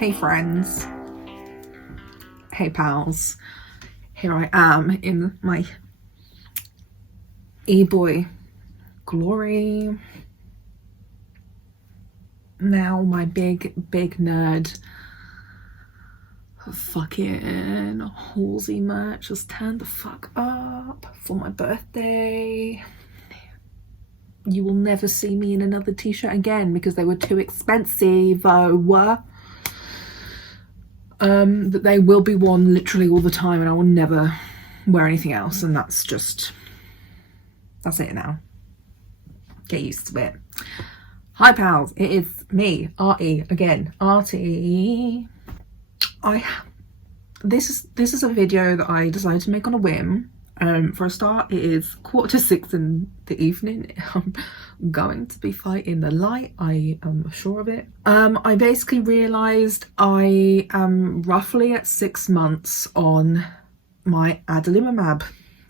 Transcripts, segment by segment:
Hey friends, hey pals, here I am in my e-boy glory. Now my big nerd fucking Halsey merch has turned the fuck up for my birthday. You will never see me in another t-shirt again because they were too expensive. That they will be worn literally all the time and I will never wear anything else, and that's it now. Get used to it. Hi pals, it is me, Artie, again. Artie. This is a video that I decided to make on a whim. For a start, it is 5:45 in the evening. I'm going to be fighting the light, I am sure of it. I basically realised I am roughly at 6 months on my Adalimumab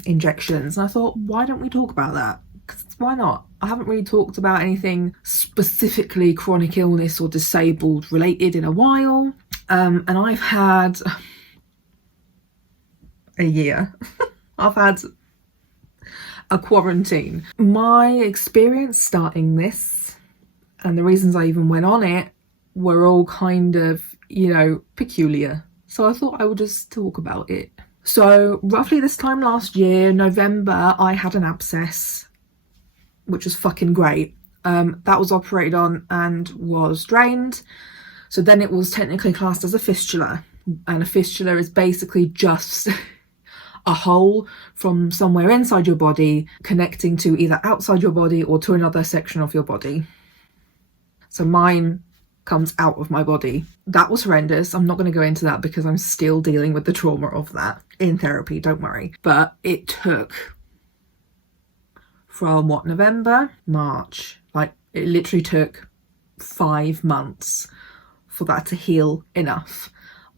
injections, and I thought, why don't we talk about that? 'Cause why not? I haven't really talked about anything specifically chronic illness or disabled related in a while, and I've had a year. I've had a quarantine. My experience starting this and the reasons I even went on it were all kind of, peculiar. So I thought I would just talk about it. So roughly this time last year, November, I had an abscess, which was fucking great. That was operated on and was drained. So then it was technically classed as a fistula. And a fistula is basically just a hole from somewhere inside your body connecting to either outside your body or to another section of your body. So mine comes out of my body. That was horrendous. I'm not going to go into that because I'm still dealing with the trauma of that in therapy, don't worry. But it took from November, March, it literally took 5 months for that to heal enough.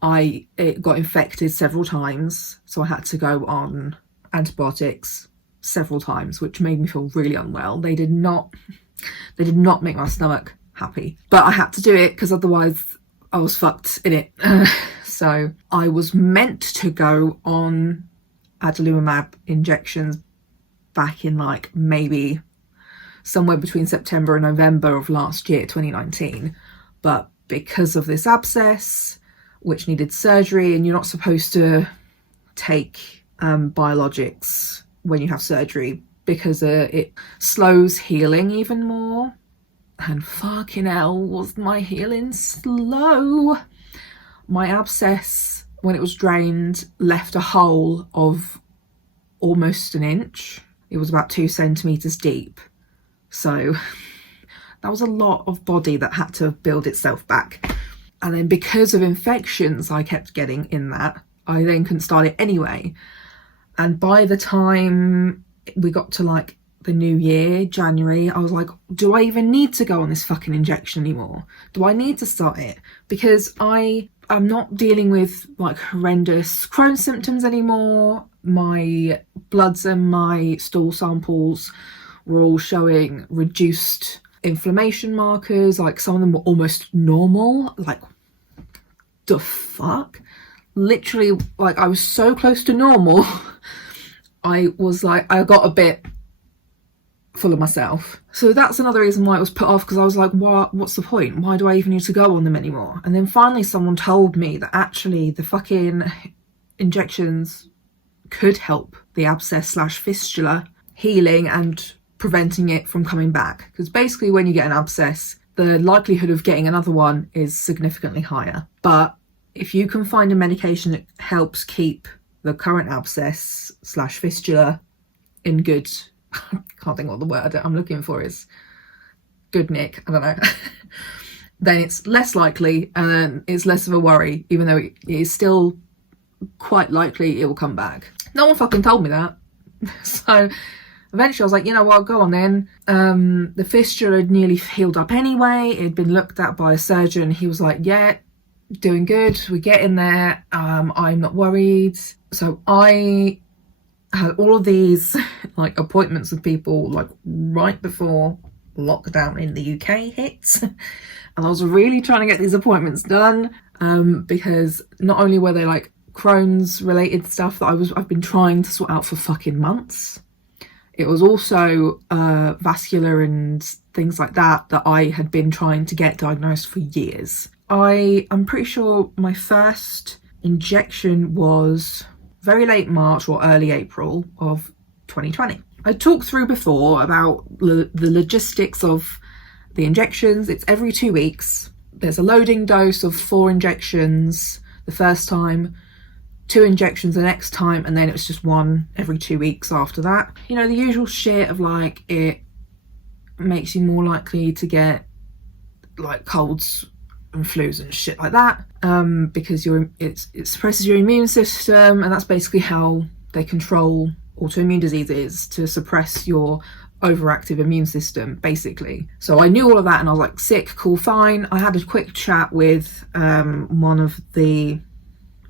It got infected several times, so I had to go on antibiotics several times, which made me feel really unwell. They did not make my stomach happy, but I had to do it because otherwise I was fucked in it. So I was meant to go on Adalimumab injections back in maybe somewhere between September and November of last year, 2019, but because of this abscess, which needed surgery, and you're not supposed to take biologics when you have surgery because it slows healing even more. And fucking hell, was my healing slow. My abscess, when it was drained, left a hole of almost an inch. It was about 2 centimeters deep. So that was a lot of body that had to build itself back. And then because of infections I kept getting in that, I then couldn't start it anyway. And by the time we got to the new year, January, I was like, do I even need to go on this fucking injection anymore? Do I need to start it? Because I'm not dealing with horrendous Crohn's symptoms anymore. My bloods and my stool samples were all showing reduced inflammation markers. Some of them were almost normal. The fuck? Literally, I was so close to normal. I got a bit full of myself. So that's another reason why it was put off, because I was like, what's the point? Why do I even need to go on them anymore? And then finally someone told me that actually the fucking injections could help the abscess/fistula healing and preventing it from coming back. Because basically when you get an abscess, the likelihood of getting another one is significantly higher. But if you can find a medication that helps keep the current abscess/fistula in good, I can't think what the word I'm looking for is, good nick, I don't know, then it's less likely and it's less of a worry, even though it is still quite likely it will come back. No one fucking told me that. So eventually I was like, you know what, go on then. The fistula had nearly healed up anyway. It had been looked at by a surgeon. He was like, yeah, doing good, we're getting there. I'm not worried. So I had all of these appointments with people right before lockdown in the UK hit. And I was really trying to get these appointments done. because not only were they like Crohn's related stuff that I've been trying to sort out for fucking months, it was also vascular and things like that I had been trying to get diagnosed for years. I'm pretty sure my first injection was very late March or early April of 2020. I talked through before about the logistics of the injections. It's every 2 weeks. There's a loading dose of 4 injections the first time, 2 injections the next time, and then it was just 1 every 2 weeks after that. You know, the usual shit of like, it makes you more likely to get like colds and flus and shit like that, because it suppresses your immune system, and that's basically how they control autoimmune diseases, to suppress your overactive immune system, basically. So I knew all of that, and I was like, sick, cool, fine. I had a quick chat with one of the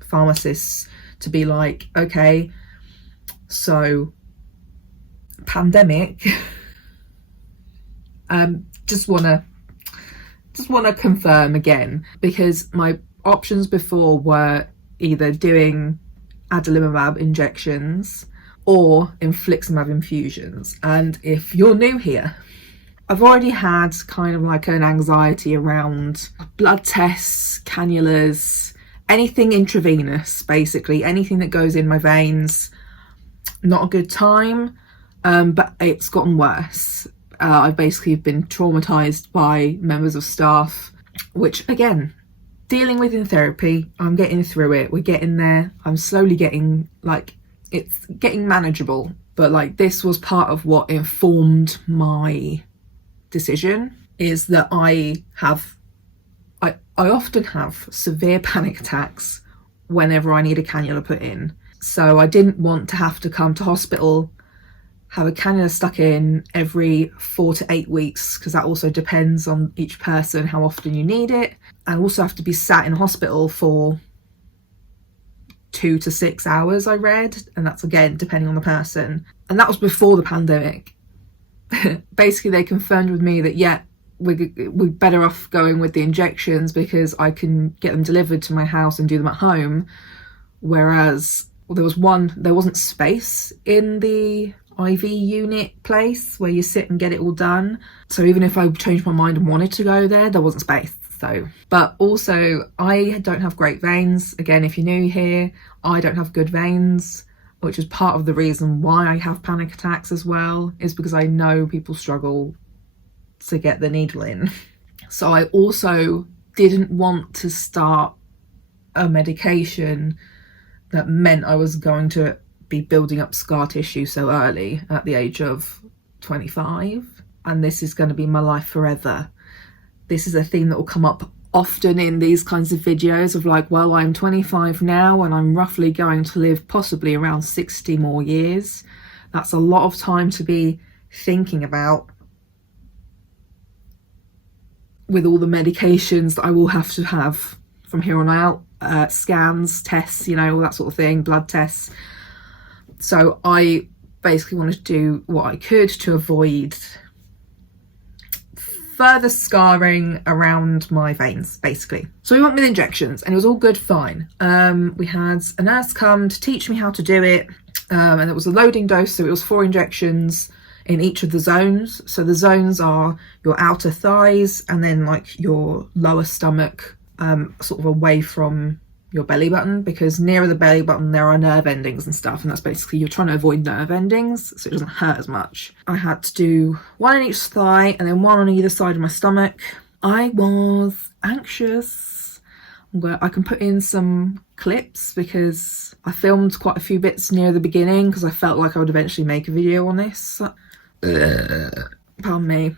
pharmacists to be like, okay, so pandemic, just want to confirm again, because my options before were either doing adalimumab injections or infliximab infusions. And if you're new here, I've already had kind of like an anxiety around blood tests, cannulas, anything intravenous, basically anything that goes in my veins. Not a good time, but it's gotten worse. I've basically been traumatized by members of staff, which again, dealing with in therapy, I'm getting through it. We're getting there. I'm slowly getting, like, it's getting manageable. But like, this was part of what informed my decision, is that I often have severe panic attacks whenever I need a cannula put in. So I didn't want to have to come to hospital, have a cannula stuck in every 4 to 8 weeks, because that also depends on each person, how often you need it. And also have to be sat in hospital for 2 to 6 hours, I read, and that's again depending on the person. And that was before the pandemic. Basically, they confirmed with me that, yeah, we're better off going with the injections because I can get them delivered to my house and do them at home. Whereas there wasn't space in the IV unit place where you sit and get it all done. So even if I changed my mind and wanted to go there, there wasn't space. So, but also I don't have great veins. Again, if you're new here, I don't have good veins, which is part of the reason why I have panic attacks as well, is because I know people struggle to get the needle in. So I also didn't want to start a medication that meant I was going to be building up scar tissue so early at the age of 25. And this is going to be my life forever. This is a theme that will come up often in these kinds of videos of like, well, I'm 25 now and I'm roughly going to live possibly around 60 more years. That's a lot of time to be thinking about, with all the medications that I will have to have from here on out, scans, tests, you know, all that sort of thing, blood tests. So I basically wanted to do what I could to avoid further scarring around my veins, basically. So we went with injections and it was all good, fine. We had a nurse come to teach me how to do it, and it was a loading dose, so it was 4 injections in each of the zones. So the zones are your outer thighs and then like your lower stomach, sort of away from your belly button, because nearer the belly button there are nerve endings and stuff, and that's basically, you're trying to avoid nerve endings so it doesn't hurt as much. I had to do 1 on each thigh and then 1 on either side of my stomach. I was anxious. I can put in some clips because I filmed quite a few bits near the beginning because I felt like I would eventually make a video on this. Pardon me.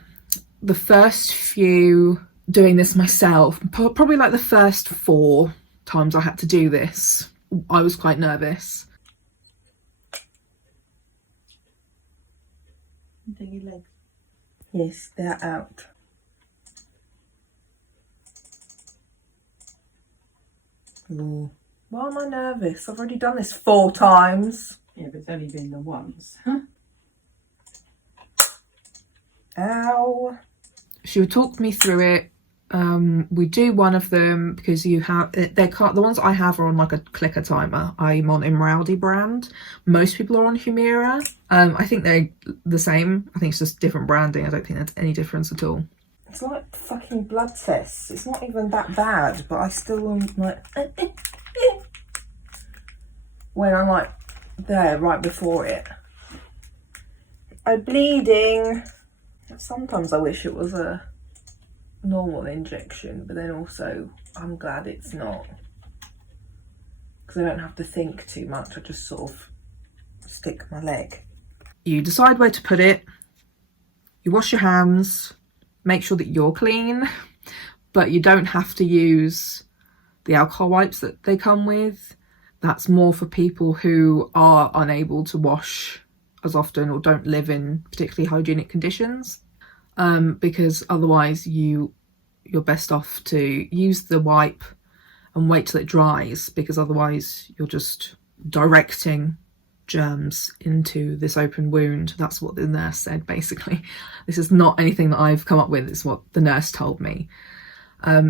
The first few doing this myself, probably like the first 4 times I had to do this, I was quite nervous. Take your legs. Yes, they're out. Ooh. Why am I nervous? I've already done this 4 times. Yeah, but it's only been the once. Ow. She would talk me through it We do one of them because you have the ones I have are on like a clicker timer. I'm on Imraldi brand. Most people are on Humira. I think they're the same. I think it's just different branding. I don't think there's any difference at all. It's like fucking blood tests. It's not even that bad, but I still am like when I'm like there right before it. I'm bleeding. Sometimes I wish it was a normal injection, but then also I'm glad it's not, because I don't have to think too much. I just sort of stick my leg. You decide where to put it, you wash your hands, make sure that you're clean, but you don't have to use the alcohol wipes that they come with. That's more for people who are unable to wash as often or don't live in particularly hygienic conditions, because otherwise you're best off to use the wipe and wait till it dries, because otherwise you're just directing germs into this open wound. That's what the nurse said, basically. This is not anything that I've come up with, it's what the nurse told me.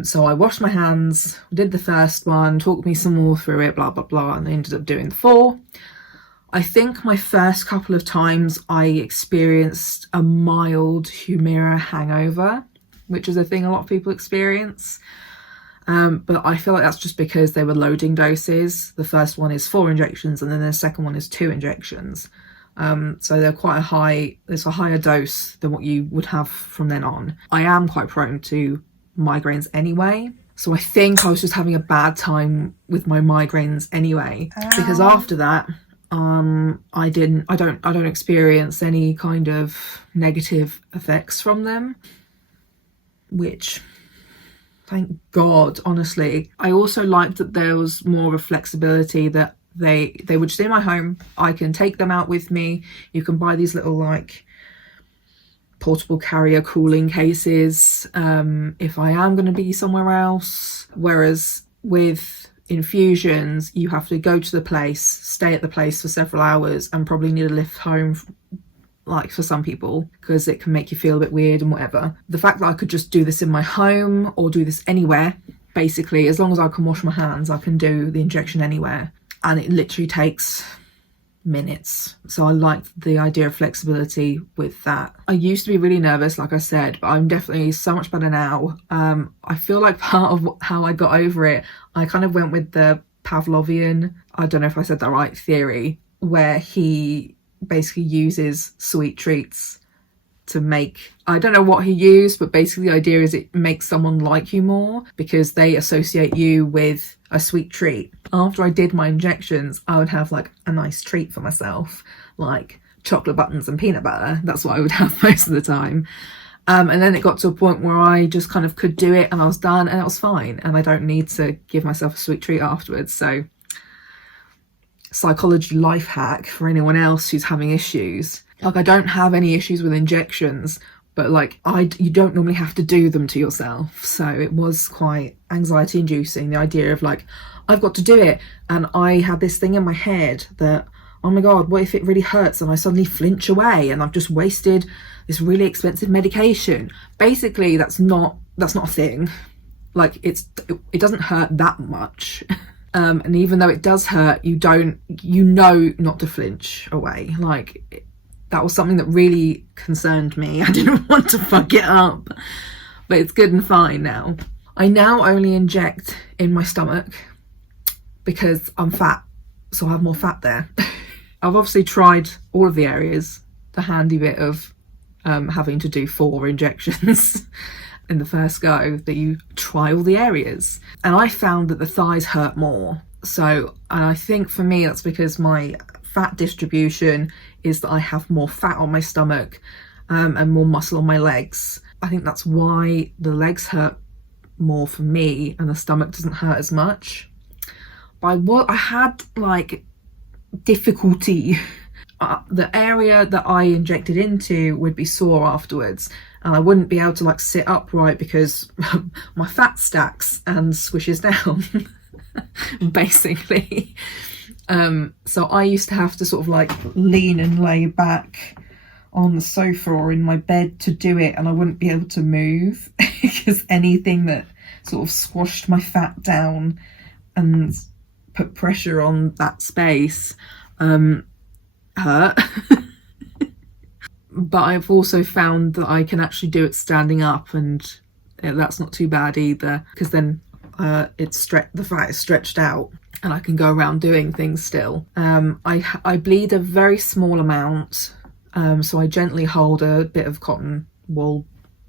So I washed my hands, did the first one, talked me some more through it, blah blah blah, and I ended up doing the 4. I think my first couple of times I experienced a mild Humira hangover, which is a thing a lot of people experience. But I feel like that's just because they were loading doses. The first one is 4 injections and then the second one is 2 injections. So they're quite it's a higher dose than what you would have from then on. I am quite prone to migraines anyway. So I think I was just having a bad time with my migraines anyway, because after that, I don't experience any kind of negative effects from them, which, thank God, honestly. I also liked that there was more of a flexibility, that they would stay in my home. I can take them out with me. You can buy these little like portable carrier cooling cases if I am going to be somewhere else. Whereas with infusions, you have to go to the place, stay at the place for several hours, and probably need a lift home, like for some people, because it can make you feel a bit weird and whatever. The fact that I could just do this in my home or do this anywhere, basically, as long as I can wash my hands, I can do the injection anywhere, and it literally takes minutes. So I liked the idea of flexibility with that. I used to be really nervous, like I said, but I'm definitely so much better now. I feel like part of how I got over it, I kind of went with the Pavlovian, I don't know if I said that right, theory, where he basically uses sweet treats to make, I don't know what he used, but basically the idea is it makes someone like you more because they associate you with a sweet treat. After I did my injections, I would have like a nice treat for myself, like chocolate buttons and peanut butter. That's what I would have most of the time. And then it got to a point where I just kind of could do it and I was done and it was fine, and I don't need to give myself a sweet treat afterwards. So psychology life hack for anyone else who's having issues. Like, I don't have any issues with injections, but like you don't normally have to do them to yourself. So it was quite anxiety inducing, the idea of like, I've got to do it. And I had this thing in my head that, oh my God, what if it really hurts and I suddenly flinch away and I've just wasted this really expensive medication? Basically, that's not a thing. Like, it doesn't hurt that much. And even though it does hurt, you know not to flinch away. Like, that was something that really concerned me. I didn't want to fuck it up, but it's good and fine now. I now only inject in my stomach because I'm fat, so I have more fat there. I've obviously tried all of the areas, the handy bit of having to do 4 injections in the first go, that you try all the areas. And I found that the thighs hurt more. So, and I think for me, that's because my fat distribution is that I have more fat on my stomach and more muscle on my legs. I think that's why the legs hurt more for me and the stomach doesn't hurt as much. But I had like difficulty. The area that I injected into would be sore afterwards, and I wouldn't be able to like sit upright because my fat stacks and swishes down basically. So I used to have to sort of like lean and lay back on the sofa or in my bed to do it, and I wouldn't be able to move because anything that sort of squashed my fat down and put pressure on that space hurt. But I've also found that I can actually do it standing up, and that's not too bad either, because then the fat is stretched out and I can go around doing things still. I bleed a very small amount, so I gently hold a bit of cotton wool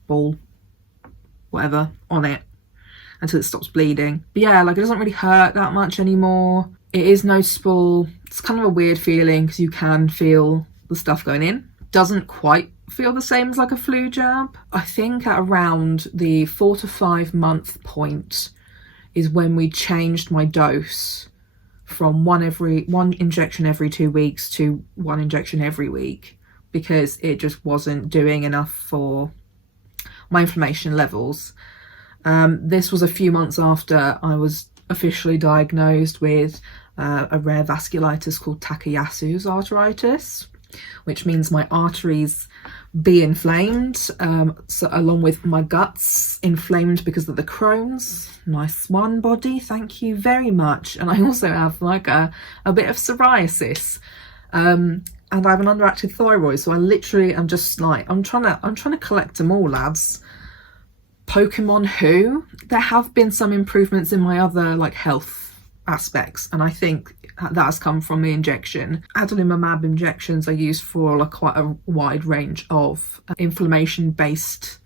ball, whatever, on it until it stops bleeding. But yeah, like, it doesn't really hurt that much anymore. It is noticeable. It's kind of a weird feeling because you can feel the stuff going in. Doesn't quite feel the same as like a flu jab. I think at around the 4 to 5 month point is when we changed my dose from one injection every 2 weeks to 1 injection every week, because it just wasn't doing enough for my inflammation levels. This was a few months after I was officially diagnosed with a rare vasculitis called Takayasu's arteritis, which means my arteries be inflamed, so along with my guts inflamed because of the Crohn's. Nice one, body, thank you very much. And I also have like a bit of psoriasis, and I have an underactive thyroid, so I literally am just like, I'm trying to collect them all, lads. Pokemon who? There have been some improvements in my other like health aspects, and I think that has come from the injection. Adalimumab injections are used for like quite a wide range of inflammation based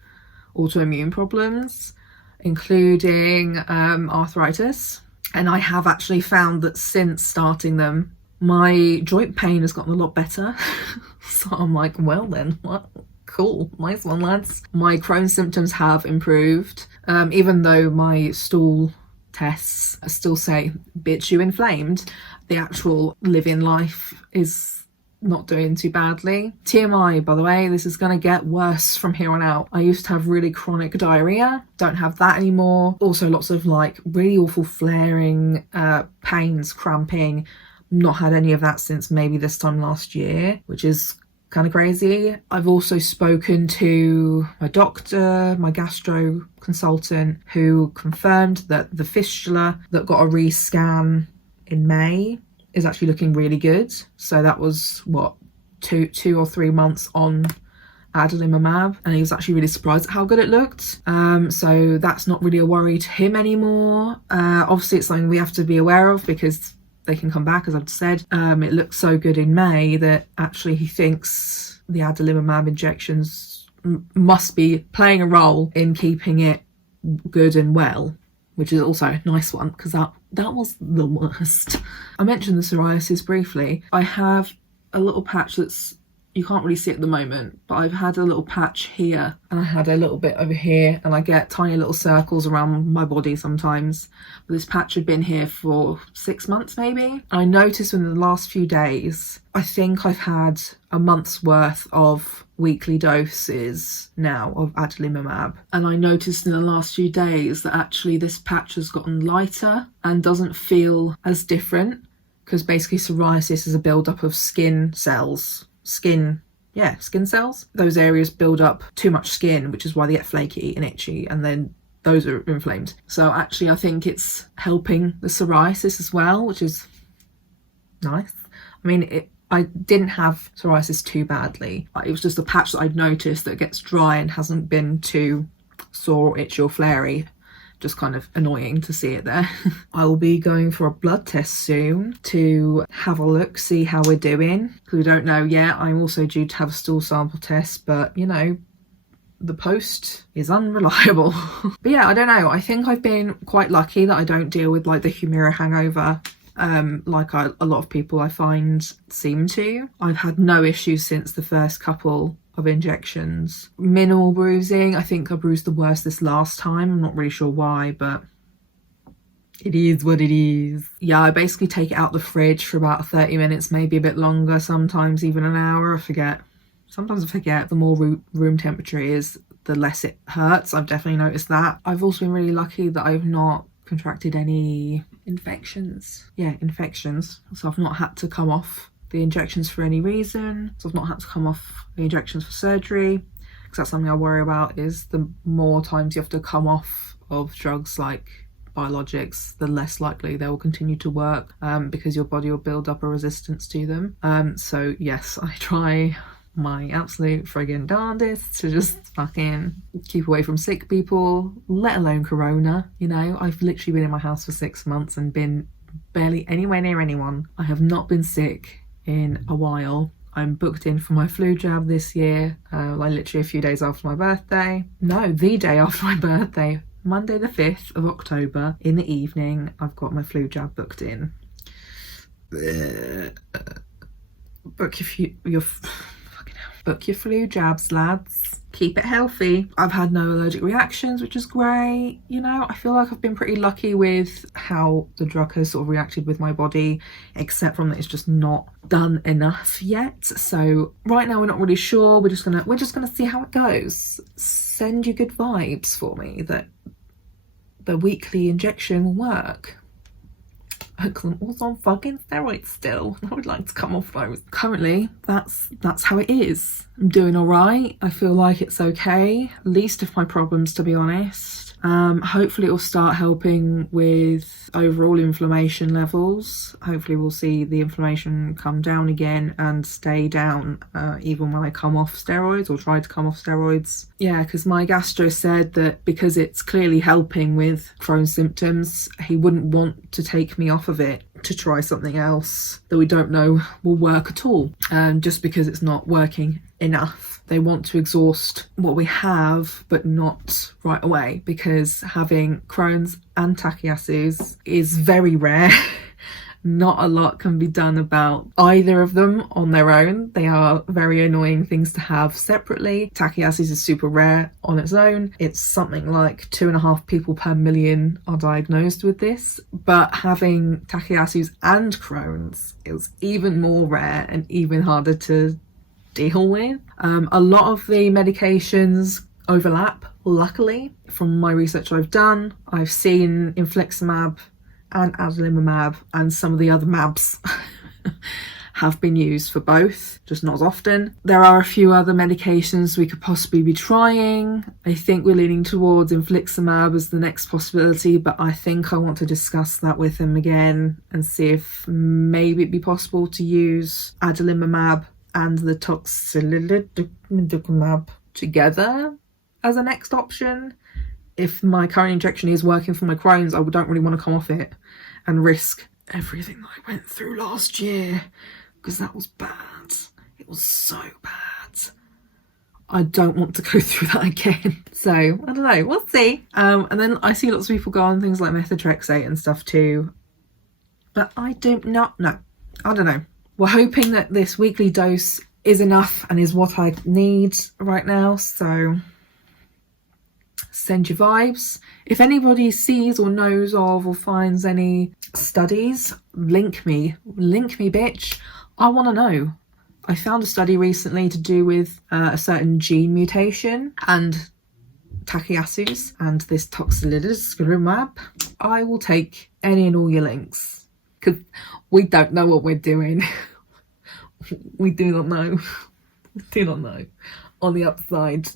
autoimmune problems, including arthritis. And I have actually found that since starting them, my joint pain has gotten a lot better. So I'm like, well then, what? Cool, nice one, lads. My Crohn's symptoms have improved, even though my stool tests still say, bitch, you inflamed. The actual living life is not doing too badly. TMI, by the way, this is going to get worse from here on out. I used to have really chronic diarrhea, don't have that anymore. Also lots of like really awful flaring, pains, cramping. Not had any of that since maybe this time last year, which is kind of crazy. I've also spoken to my doctor, my gastro consultant, who confirmed that the fistula that got a rescan in May is actually looking really good. So that was what, two or 3 months on adalimumab, and he was actually really surprised at how good it looked. So that's not really a worry to him anymore. Obviously it's something we have to be aware of because they can come back, as I've said. It looked so good in May that actually he thinks the adalimumab injections must be playing a role in keeping it good and well, which is also a nice one because that was the worst. I mentioned the psoriasis briefly. I have a little patch that's, you can't really see it at the moment, but I've had a little patch here and I had a little bit over here, and I get tiny little circles around my body sometimes. But this patch had been here for 6 months maybe. I noticed in the last few days, I think I've had a month's worth of weekly doses now of adalimumab, and I noticed in the last few days that actually this patch has gotten lighter and doesn't feel as different, because basically psoriasis is a build-up of skin cells. Skin cells. Those areas build up too much skin, which is why they get flaky and itchy, and then those are inflamed. So actually I think it's helping the psoriasis as well, which is nice. I mean, I didn't have psoriasis too badly. It was just a patch that I'd noticed that gets dry and hasn't been too sore, itchy or flary. Just kind of annoying to see it there. I will be going for a blood test soon to have a look, see how we're doing, because we don't know yet. I'm also due to have a stool sample test, but you know, the post is unreliable. But yeah, I don't know. I think I've been quite lucky that I don't deal with like the Humira hangover like a lot of people I find seem to. I've had no issues since the first couple of injections. Minimal bruising. I think I bruised the worst this last time. I'm not really sure why, but it is what it is. Yeah, I basically take it out the fridge for about 30 minutes, maybe a bit longer, sometimes even an hour. I forget. Sometimes I forget. The more room temperature is, the less it hurts. I've definitely noticed that. I've also been really lucky that I've not contracted any infections. Yeah, infections. So I've not had to come off the injections for any reason, so I've not had to come off the injections for surgery, because that's something I worry about, is the more times you have to come off of drugs like biologics, the less likely they will continue to work, because your body will build up a resistance to them. So yes, I try my absolute friggin' darndest to just fucking keep away from sick people, let alone corona. You know, I've literally been in my house for 6 months and been barely anywhere near anyone. I have not been sick in a while. I'm booked in for my flu jab this year, like literally a few days after my birthday. No, the day after my birthday, Monday the 5th of October in the evening, I've got my flu jab booked in. Book your flu jabs, lads. Keep it healthy. I've had no allergic reactions, which is great. You know, I feel like I've been pretty lucky with how the drug has sort of reacted with my body, except from that it's just not done enough yet. So right now we're not really sure. We're just gonna see how it goes. Send you good vibes for me that the weekly injection will work. Because I'm also on fucking steroids still. I would like to come off those. Currently, that's how it is. I'm doing all right. I feel like it's okay. Least of my problems, to be honest. Hopefully it will start helping with overall inflammation levels. Hopefully we'll see the inflammation come down again and stay down even when I come off steroids or try to come off steroids. Yeah, because my gastro said that because it's clearly helping with Crohn's symptoms, he wouldn't want to take me off of it to try something else that we don't know will work at all, just because it's not working enough. They want to exhaust what we have, but not right away, because having Crohn's and Takayasu's is very rare. Not a lot can be done about either of them on their own. They are very annoying things to have separately. Takayasu's is super rare on its own. It's something like 2.5 people per million are diagnosed with this. But having Takayasu's and Crohn's is even more rare and even harder to deal with. A lot of the medications overlap, luckily. From my research I've done, I've seen infliximab and adalimumab and some of the other mabs have been used for both, just not as often. There are a few other medications we could possibly be trying. I think we're leaning towards infliximab as the next possibility, but I think I want to discuss that with him again and see if maybe it'd be possible to use adalimumab and the tocilizumab together as a next option. If my current injection is working for my Crohn's, I don't really want to come off it and risk everything that I went through last year, because that was bad. It was so bad. I don't want to go through that again. So, I don't know, we'll see. And then I see lots of people go on things like methotrexate and stuff too, but I do not know. I don't know. We're hoping that this weekly dose is enough and is what I need right now, so send your vibes. If anybody sees or knows of or finds any studies, link me, bitch. I want to know. I found a study recently to do with a certain gene mutation and Takayasu's and this tocilizumab. I will take any and all your links, because we don't know what we're doing. We do not know. We do not know. On the upside,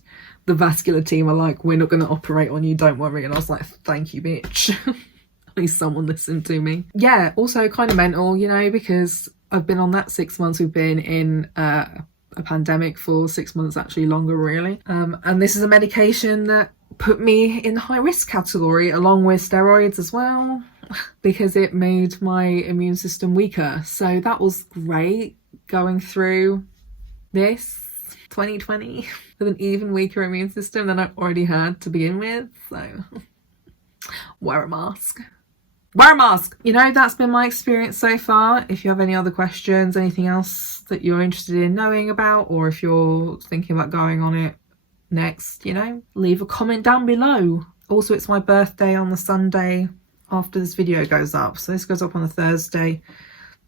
the vascular team are like, we're not going to operate on you, don't worry. And I was like, thank you, bitch. At least someone listened to me. Yeah, also kind of mental, you know, because I've been on that 6 months. We've been in a pandemic for 6 months, actually longer, really. And this is a medication that put me in the high risk category along with steroids as well, because it made my immune system weaker. So that was great, going through this 2020 with an even weaker immune system than I already had to begin with. So wear a mask. Wear a mask! You know, that's been my experience so far. If you have any other questions, anything else that you're interested in knowing about, or if you're thinking about going on it next, you know, leave a comment down below. Also, it's my birthday on the Sunday after this video goes up. So this goes up on a Thursday.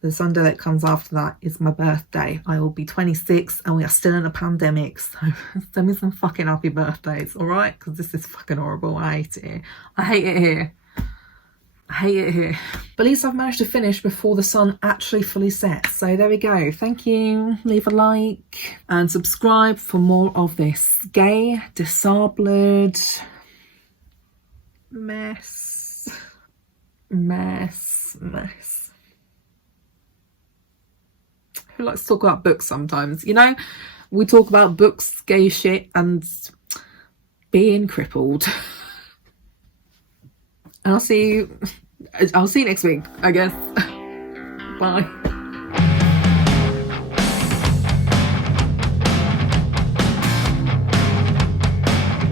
The Sunday that comes after that is my birthday. I will be 26 and we are still in a pandemic. So send me some fucking happy birthdays, alright? Because this is fucking horrible. I hate it here. I hate it here. I hate it here. But at least I've managed to finish before the sun actually fully sets. So there we go. Thank you. Leave a like and subscribe for more of this gay, disabled mess. Who likes to talk about books sometimes? You know, we talk about books, gay shit, and being crippled. And I'll see you next week, I guess. Bye.